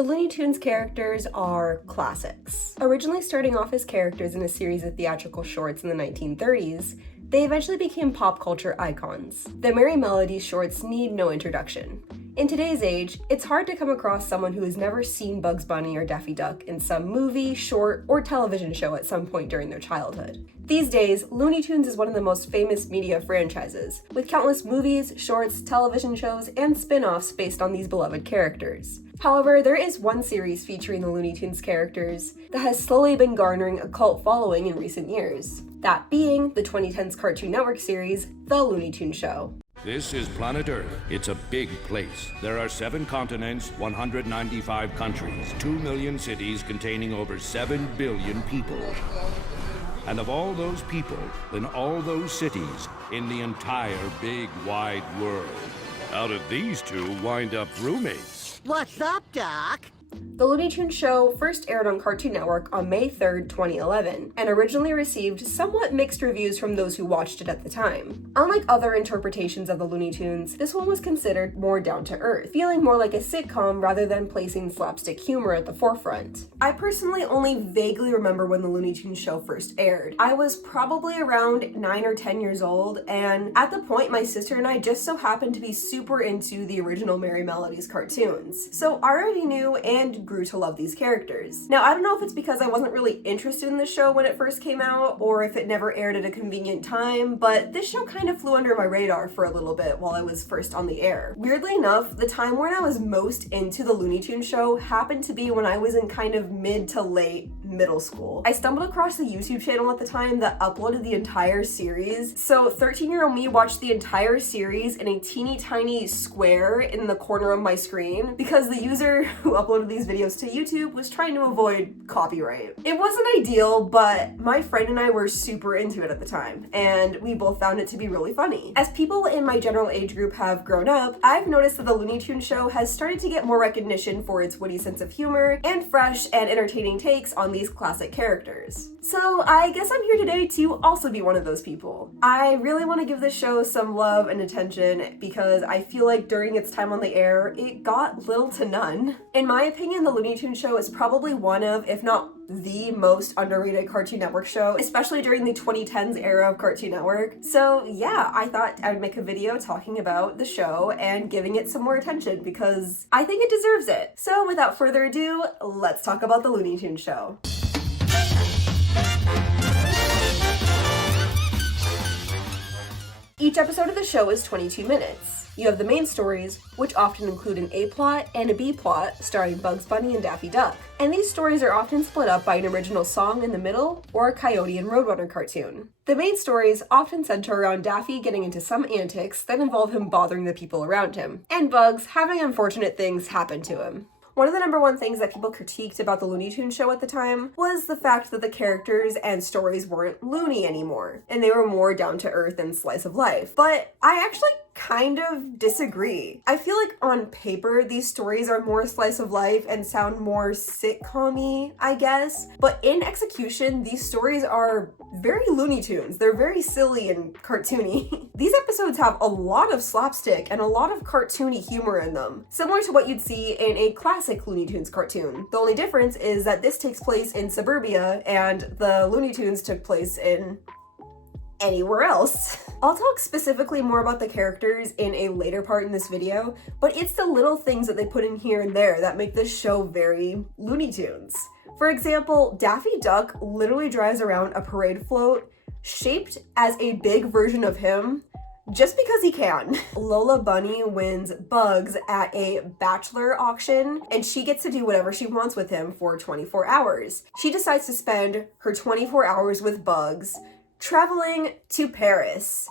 The Looney Tunes characters are classics. Originally starting off as characters in a series of theatrical shorts in the 1930s, they eventually became pop culture icons. The Merry Melodies shorts need no introduction. In today's age, it's hard to come across someone who has never seen Bugs Bunny or Daffy Duck in some movie, short, or television show at some point during their childhood. These days, Looney Tunes is one of the most famous media franchises, with countless movies, shorts, television shows, and spin-offs based on these beloved characters. However, there is one series featuring the Looney Tunes characters that has slowly been garnering a cult following in recent years. That being the 2010s Cartoon Network series, The Looney Tunes Show. This is planet Earth. It's a big place. There are 7 continents, 195 countries, 2 million cities containing over 7 billion people. And of all those people, in all those cities, in the entire big wide world, how did these two wind up roommates? What's up, Doc? The Looney Tunes Show first aired on Cartoon Network on May 3rd, 2011, and originally received somewhat mixed reviews from those who watched it at the time. Unlike other interpretations of the Looney Tunes, this one was considered more down-to-earth, feeling more like a sitcom rather than placing slapstick humor at the forefront. I personally only vaguely remember when the Looney Tunes Show first aired. I was probably around 9 or 10 years old, and at the point my sister and I just so happened to be super into the original Merry Melodies cartoons. So I already knew and grew to love these characters. Now, I don't know if it's because I wasn't really interested in the show when it first came out, or if it never aired at a convenient time, but this show kind of flew under my radar for a little bit while I was first on the air. Weirdly enough, the time when I was most into the Looney Tunes Show happened to be when I was in kind of mid to late middle school. I stumbled across the YouTube channel at the time that uploaded the entire series, so 13-year-old me watched the entire series in a teeny tiny square in the corner of my screen because the user who uploaded these videos to YouTube was trying to avoid copyright. It wasn't ideal, but my friend and I were super into it at the time, and we both found it to be really funny. As people in my general age group have grown up, I've noticed that the Looney Tunes Show has started to get more recognition for its witty sense of humor and fresh and entertaining takes on these classic characters. So I guess I'm here today to also be one of those people. I really want to give this show some love and attention because I feel like during its time on the air, it got little to none. In my opinion, the Looney Tunes Show is probably one of, if not the most underrated Cartoon Network show, especially during the 2010s era of Cartoon Network. So yeah, I thought I would make a video talking about the show and giving it some more attention because I think it deserves it. So without further ado, let's talk about the Looney Tunes Show. Each episode of the show is 22 minutes. You have the main stories, which often include an A plot and a B plot starring Bugs Bunny and Daffy Duck. And these stories are often split up by an original song in the middle or a Coyote and Roadrunner cartoon. The main stories often center around Daffy getting into some antics that involve him bothering the people around him, and Bugs having unfortunate things happen to him. One of the number one things that people critiqued about the Looney Tunes Show at the time was the fact that the characters and stories weren't loony anymore, and they were more down to earth and slice of life. But I actually kind of disagree. I feel like on paper, these stories are more slice of life and sound more sitcom-y, I guess. But in execution, these stories are very Looney Tunes. They're very silly and cartoony. These episodes have a lot of slapstick and a lot of cartoony humor in them, similar to what you'd see in a classic Looney Tunes cartoon. The only difference is that this takes place in suburbia and the Looney Tunes took place in anywhere else. I'll talk specifically more about the characters in a later part in this video, but it's the little things that they put in here and there that make this show very Looney Tunes. For example, Daffy Duck literally drives around a parade float shaped as a big version of him just because he can. Lola Bunny wins Bugs at a bachelor auction, and she gets to do whatever she wants with him for 24 hours. She decides to spend her 24 hours with Bugs traveling to Paris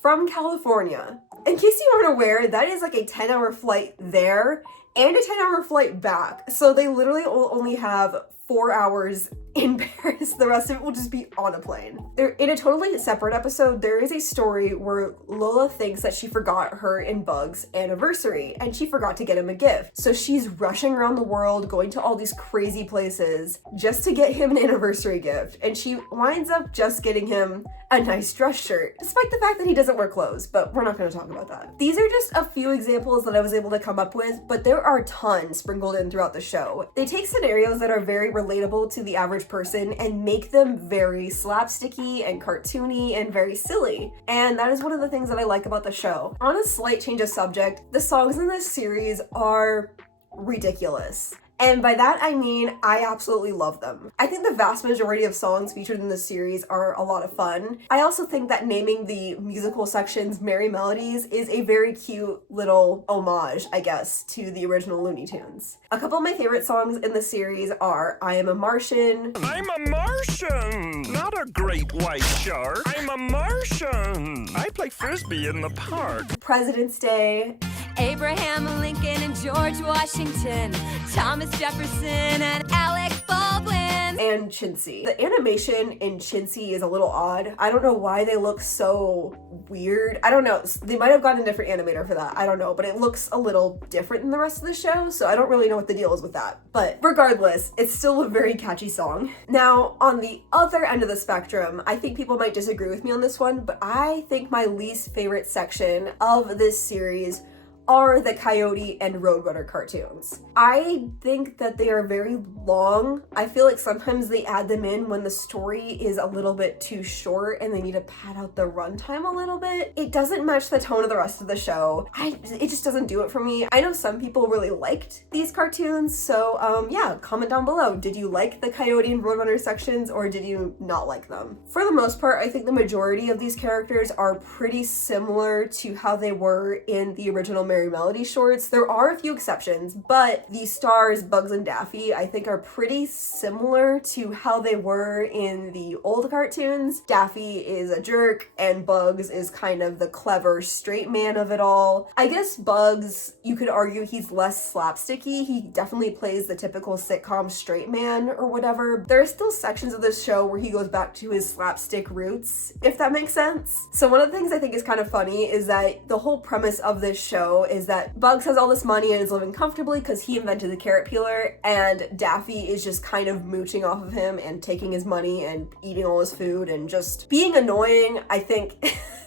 from California. In case you aren't aware, that is like a 10-hour flight there and a 10-hour flight back. So they literally only have 4 hours in Paris. The rest of it will just be on a plane. In a totally separate episode, there is a story where Lola thinks that she forgot her and Bug's anniversary and she forgot to get him a gift. So she's rushing around the world, going to all these crazy places just to get him an anniversary gift. And she winds up just getting him a nice dress shirt, despite the fact that he doesn't wear clothes, but we're not going to talk about that. These are just a few examples that I was able to come up with, but there are tons sprinkled in throughout the show. They take scenarios that are very relatable to the average person and make them very slapsticky and cartoony and very silly. And that is one of the things that I like about the show. On a slight change of subject, the songs in this series are ridiculous. And by that, I mean, I absolutely love them. I think the vast majority of songs featured in this series are a lot of fun. I also think that naming the musical sections Merry Melodies is a very cute little homage, I guess, to the original Looney Tunes. A couple of my favorite songs in the series are I Am a Martian. I'm a Martian, not a great white shark. I'm a Martian. I play frisbee in the park. President's Day. Abraham Lincoln and George Washington, Thomas Jefferson and Alec Baldwin. And Chintzy. The animation in Chintzy is a little odd. I don't know why they look so weird. I don't know. They might have gotten a different animator for that. I don't know, but it looks a little different than the rest of the show, so I don't really know what the deal is with that. But regardless, it's still a very catchy song. Now, on the other end of the spectrum, I think people might disagree with me on this one, but I think my least favorite section of this series are the Coyote and Roadrunner cartoons. I think that they are very long. I feel like sometimes they add them in when the story is a little bit too short and they need to pad out the runtime a little bit. It doesn't match the tone of the rest of the show. It just doesn't do it for me. I know some people really liked these cartoons, so yeah, comment down below. Did you like the Coyote and Roadrunner sections or did you not like them? For the most part, I think the majority of these characters are pretty similar to how they were in the original Merry Melody shorts. There are a few exceptions, but the stars, Bugs and Daffy, I think are pretty similar to how they were in the old cartoons. Daffy is a jerk and Bugs is kind of the clever straight man of it all. I guess Bugs, you could argue he's less slapsticky. He definitely plays the typical sitcom straight man or whatever. There are still sections of this show where he goes back to his slapstick roots, if that makes sense. So one of the things I think is kind of funny is that the whole premise of this show is that Bugs has all this money and is living comfortably because he invented the carrot peeler, and Daffy is just kind of mooching off of him and taking his money and eating all his food and just being annoying. I think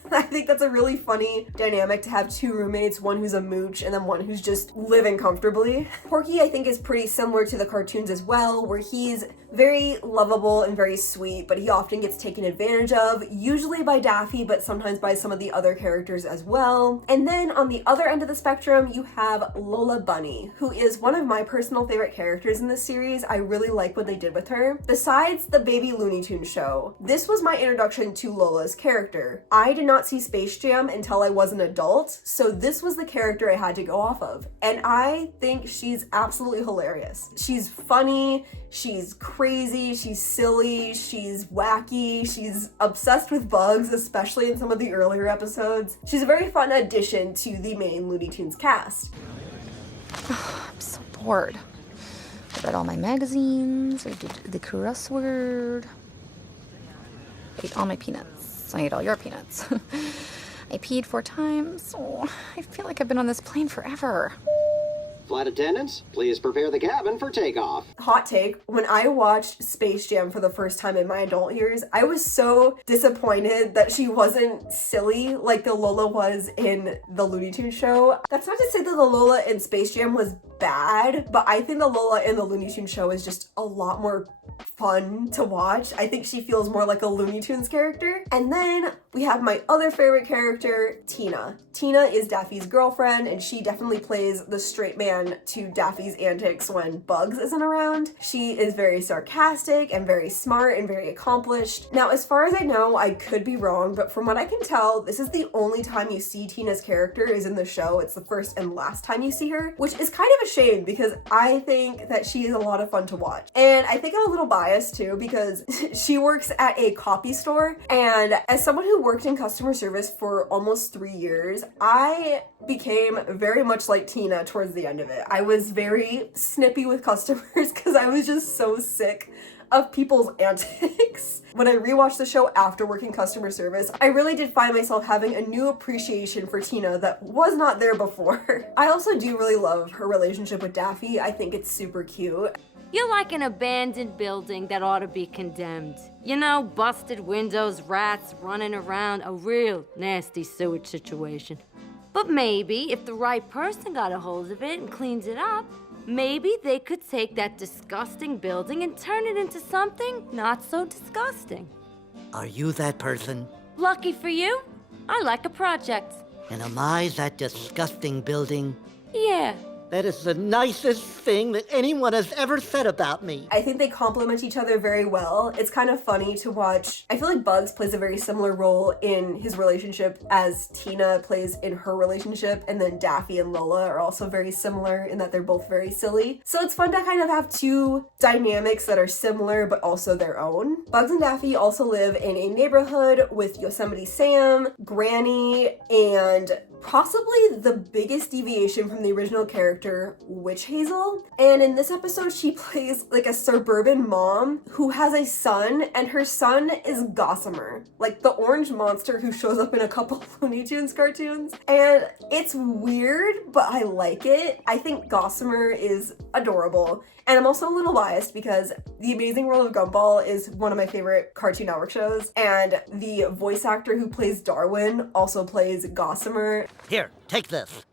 that's a really funny dynamic to have two roommates, one who's a mooch and then one who's just living comfortably. Porky, I think, is pretty similar to the cartoons as well, where he's very lovable and very sweet, but he often gets taken advantage of, usually by Daffy, but sometimes by some of the other characters as well. And then on the other end of the spectrum, you have Lola Bunny, who is one of my personal favorite characters in this series. I really like what they did with her. Besides the baby Looney Tunes show, this was my introduction to Lola's character. I did not see Space Jam until I was an adult, so this was the character I had to go off of. And I think she's absolutely hilarious. She's funny, she's crazy, she's silly, she's wacky, she's obsessed with Bugs, especially in some of the earlier episodes. She's a very fun addition to the main Looney Tunes cast. I'm so bored. I read all my magazines, I did the crossword, I ate all my peanuts, I ate all your peanuts. I peed 4 times. Oh, I feel like I've been on this plane forever. Flight attendants, please prepare the cabin for takeoff. Hot take, when I watched Space Jam for the first time in my adult years, I was so disappointed that she wasn't silly like the Lola was in the Looney Tunes show. That's not to say that the Lola in Space Jam was bad, but I think the Lola in the Looney Tunes show is just a lot more fun to watch. I think she feels more like a Looney Tunes character. And then we have my other favorite character, Tina. Tina is Daffy's girlfriend, and she definitely plays the straight man to Daffy's antics when Bugs isn't around. She is very sarcastic and very smart and very accomplished. Now, as far as I know, I could be wrong, but from what I can tell, this is the only time you see Tina's character is in the show. It's the first and last time you see her, which is kind of a a shame because I think that she is a lot of fun to watch. And I think I'm a little biased too because she works at a copy store, and as someone who worked in customer service for almost 3 years, I became very much like Tina towards the end of it. I was very snippy with customers because I was just so sick of people's antics. When I rewatched the show after working customer service, I really did find myself having a new appreciation for Tina that was not there before. I also do really love her relationship with Daffy. I think it's super cute. You're like an abandoned building that ought to be condemned. You know, busted windows, rats running around, a real nasty sewage situation. But maybe if the right person got a hold of it and cleans it up, maybe they could take that disgusting building and turn it into something not so disgusting. Are you that person? Lucky for you, I like a project. And am I that disgusting building? Yeah. That is the nicest thing that anyone has ever said about me. I think they complement each other very well. It's kind of funny to watch. I feel like Bugs plays a very similar role in his relationship as Tina plays in her relationship, and then Daffy and Lola are also very similar in that they're both very silly. So it's fun to kind of have two dynamics that are similar but also their own. Bugs and Daffy also live in a neighborhood with Yosemite Sam, Granny, and possibly the biggest deviation from the original character, Witch Hazel. And in this episode, she plays like a suburban mom who has a son, and her son is Gossamer, like the orange monster who shows up in a couple Looney Tunes cartoons. And it's weird, but I like it. I think Gossamer is adorable. And I'm also a little biased because The Amazing World of Gumball is one of my favorite Cartoon Network shows, and the voice actor who plays Darwin also plays Gossamer. Here, take this.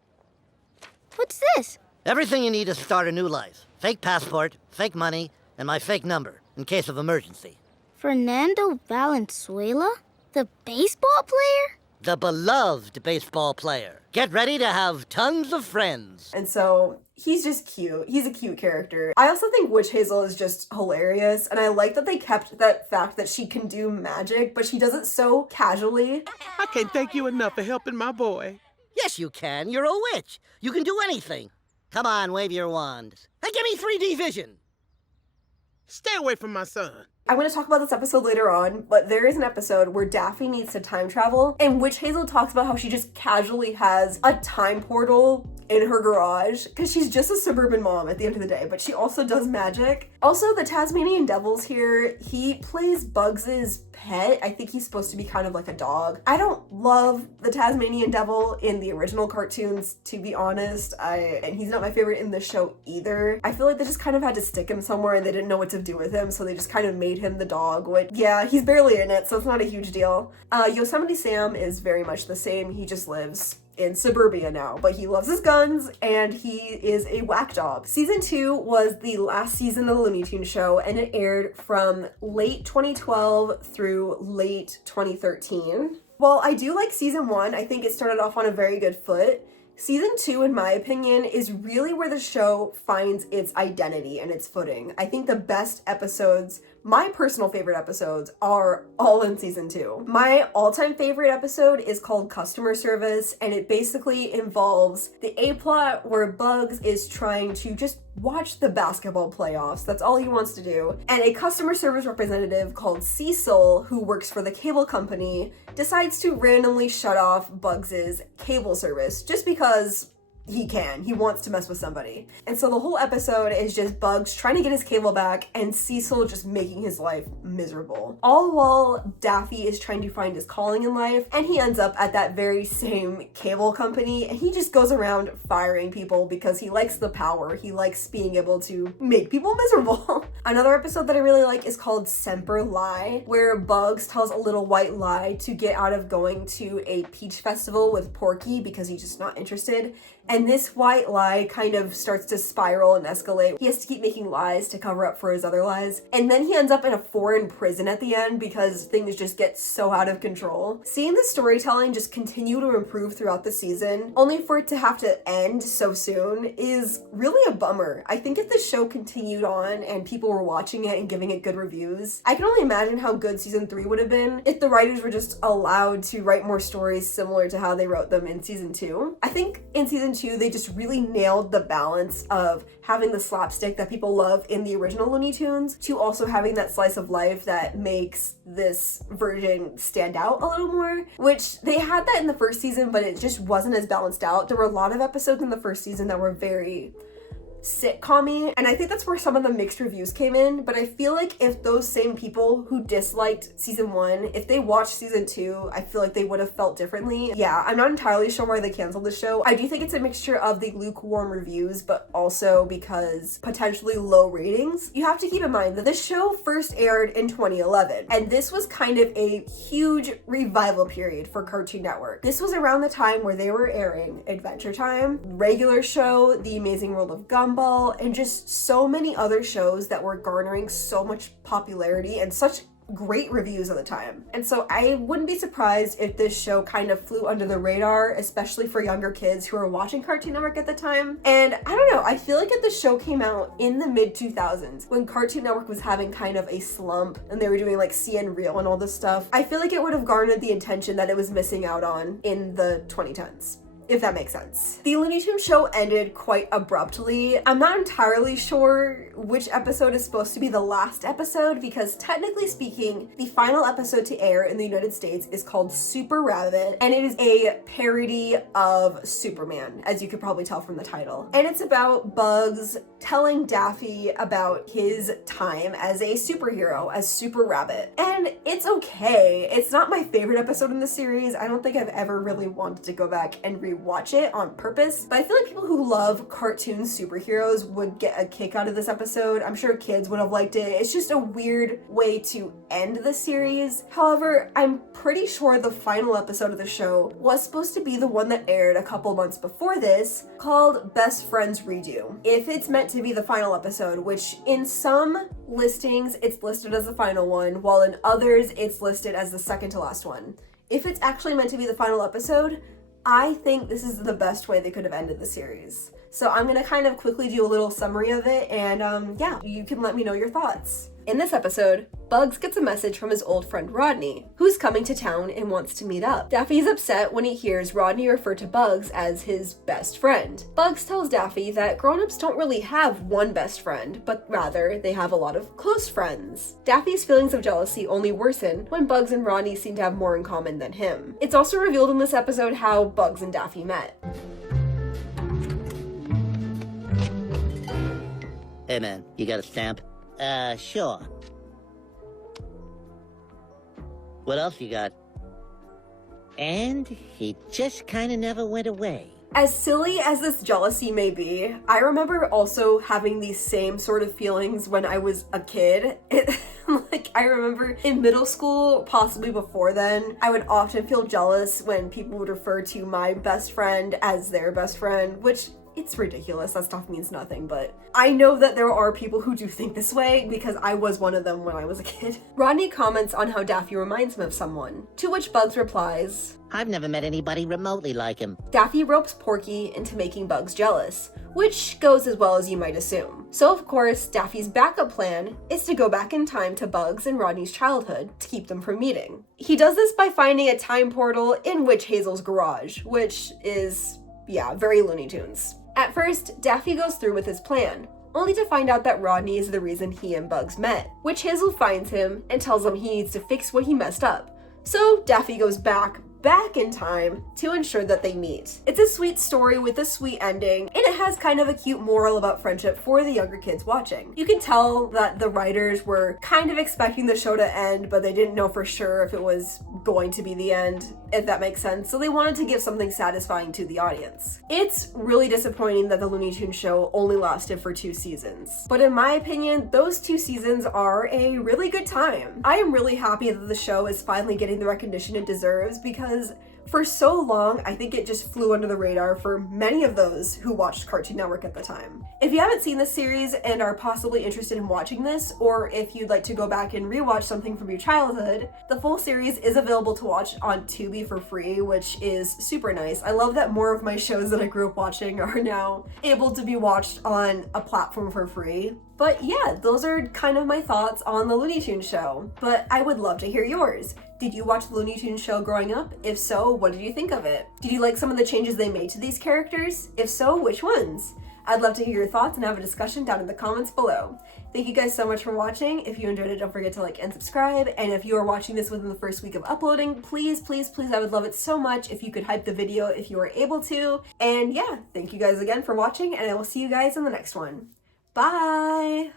What's this? Everything you need to start a new life. Fake passport, fake money, and my fake number, in case of emergency. Fernando Valenzuela? The baseball player? The beloved baseball player. Get ready to have tons of friends. And so he's just cute. He's a cute character. I also think Witch Hazel is just hilarious, and I like that they kept that fact that she can do magic, but she does it so casually. I can't thank you enough for helping my boy. Yes, you can. You're a witch. You can do anything. Come on, wave your wand. And give me 3D vision. Stay away from my son. I'm going to talk about this episode later on, but there is an episode where Daffy needs to time travel, and Witch Hazel talks about how she just casually has a time portal in her garage, because she's just a suburban mom at the end of the day, but she also does magic. Also, the Tasmanian Devil's here. He plays Bugs's pet. I think he's supposed to be kind of like a dog. I don't love the Tasmanian Devil in the original cartoons, to be honest. And he's not my favorite in this show either. I feel like they just kind of had to stick him somewhere and they didn't know what to do with him, so they just kind of made him the dog, which, yeah, he's barely in it, so it's not a huge deal. Yosemite Sam is very much the same. He just lives in suburbia now, but he loves his guns and he is a whack job. Season 2 was the last season of the Looney Tunes Show, and it aired from late 2012 through late 2013. While I do like season 1, I think it started off on a very good foot. Season 2, in my opinion, is really where the show finds its identity and its footing. I think the best episodes, my personal favorite episodes, are all in season 2. My all-time favorite episode is called Customer Service, and it basically involves the A-plot where Bugs is trying to just watch the basketball playoffs. That's all he wants to do. And a customer service representative called Cecil, who works for the cable company, decides to randomly shut off Bugs's cable service just because he can. He wants to mess with somebody. And so the whole episode is just Bugs trying to get his cable back and Cecil just making his life miserable. All while Daffy is trying to find his calling in life, and he ends up at that very same cable company, and he just goes around firing people because he likes the power. He likes being able to make people miserable. Another episode that I really like is called Semper Lie, where Bugs tells a little white lie to get out of going to a peach festival with Porky because he's just not interested. And this white lie kind of starts to spiral and escalate. He has to keep making lies to cover up for his other lies. And then he ends up in a foreign prison at the end because things just get so out of control. Seeing the storytelling just continue to improve throughout the season, only for it to have to end so soon, is really a bummer. I think if the show continued on and people were watching it and giving it good reviews, I can only imagine how good season 3 would have been if the writers were just allowed to write more stories similar to how they wrote them in season 2. I think in season season 2, they just really nailed the balance of having the slapstick that people love in the original Looney Tunes to also having that slice of life that makes this version stand out a little more, which they had that in the first season, but it just wasn't as balanced out. There were a lot of episodes in the first season that were very sitcom-y, and I think that's where some of the mixed reviews came in. But I feel like if those same people who disliked season 1, if they watched season 2, I feel like they would have felt differently. Yeah, I'm not entirely sure why they canceled the show. I do think it's a mixture of the lukewarm reviews, but also because potentially low ratings. You have to keep in mind that this show first aired in 2011, and this was kind of a huge revival period for Cartoon Network. This was around the time where they were airing Adventure Time, Regular Show, The Amazing World of Gumball, and just so many other shows that were garnering so much popularity and such great reviews at the time. And so I wouldn't be surprised if this show kind of flew under the radar, especially for younger kids who were watching Cartoon Network at the time. And I don't know, I feel like if the show came out in the mid 2000s, when Cartoon Network was having kind of a slump and they were doing like CN Real and all this stuff, I feel like it would have garnered the attention that it was missing out on in the 2010s. If that makes sense. The Looney Tunes show ended quite abruptly. I'm not entirely sure which episode is supposed to be the last episode, because technically speaking, the final episode to air in the United States is called Super Rabbit, and it is a parody of Superman, as you could probably tell from the title. And it's about Bugs telling Daffy about his time as a superhero, as Super Rabbit. And it's okay. It's not my favorite episode in the series. I don't think I've ever really wanted to go back and rewatch it on purpose, but I feel like people who love cartoon superheroes would get a kick out of this episode. I'm sure kids would have liked it. It's just a weird way to end the series. However, I'm pretty sure the final episode of the show was supposed to be the one that aired a couple months before this, called Best Friends Redo. If it's meant to be the final episode, which in some listings it's listed as the final one, while in others it's listed as the second to last one. If it's actually meant to be the final episode, I think this is the best way they could have ended the series. So I'm gonna kind of quickly do a little summary of it, and yeah, you can let me know your thoughts. In this episode, Bugs gets a message from his old friend Rodney, who's coming to town and wants to meet up. Daffy's upset when he hears Rodney refer to Bugs as his best friend. Bugs tells Daffy that grown-ups don't really have one best friend, but rather they have a lot of close friends. Daffy's feelings of jealousy only worsen when Bugs and Rodney seem to have more in common than him. It's also revealed in this episode how Bugs and Daffy met. Hey man, you got a stamp? Sure. What else you got? And he just kinda never went away. As silly as this jealousy may be, I remember also having these same sort of feelings when I was a kid. Like, I remember in middle school, possibly before then, I would often feel jealous when people would refer to my best friend as their best friend, which it's ridiculous. That stuff means nothing, but I know that there are people who do think this way because I was one of them when I was a kid. Rodney comments on how Daffy reminds him of someone, to which Bugs replies, I've never met anybody remotely like him. Daffy ropes Porky into making Bugs jealous, which goes as well as you might assume. So of course, Daffy's backup plan is to go back in time to Bugs and Rodney's childhood to keep them from meeting. He does this by finding a time portal in Witch Hazel's garage, which is, yeah, very Looney Tunes. At first, Daffy goes through with his plan, only to find out that Rodney is the reason he and Bugs met. Witch Hazel finds him and tells him he needs to fix what he messed up. So Daffy goes back in time to ensure that they meet. It's a sweet story with a sweet ending, and it has kind of a cute moral about friendship for the younger kids watching. You can tell that the writers were kind of expecting the show to end, but they didn't know for sure if it was going to be the end, if that makes sense, so they wanted to give something satisfying to the audience. It's really disappointing that the Looney Tunes show only lasted for 2 seasons, but in my opinion, those 2 seasons are a really good time. I am really happy that the show is finally getting the recognition it deserves, because for so long, I think it just flew under the radar for many of those who watched Cartoon Network at the time. If you haven't seen this series and are possibly interested in watching this, or if you'd like to go back and rewatch something from your childhood, the full series is available to watch on Tubi for free, which is super nice. I love that more of my shows that I grew up watching are now able to be watched on a platform for free. But yeah, those are kind of my thoughts on the Looney Tunes show, but I would love to hear yours. Did you watch the Looney Tunes show growing up? If so, what did you think of it? Did you like some of the changes they made to these characters? If so, which ones? I'd love to hear your thoughts and have a discussion down in the comments below. Thank you guys so much for watching. If you enjoyed it, don't forget to like and subscribe. And if you are watching this within the first week of uploading, please, please, please, I would love it so much if you could hype the video if you are able to. And yeah, thank you guys again for watching, and I will see you guys in the next one. Bye!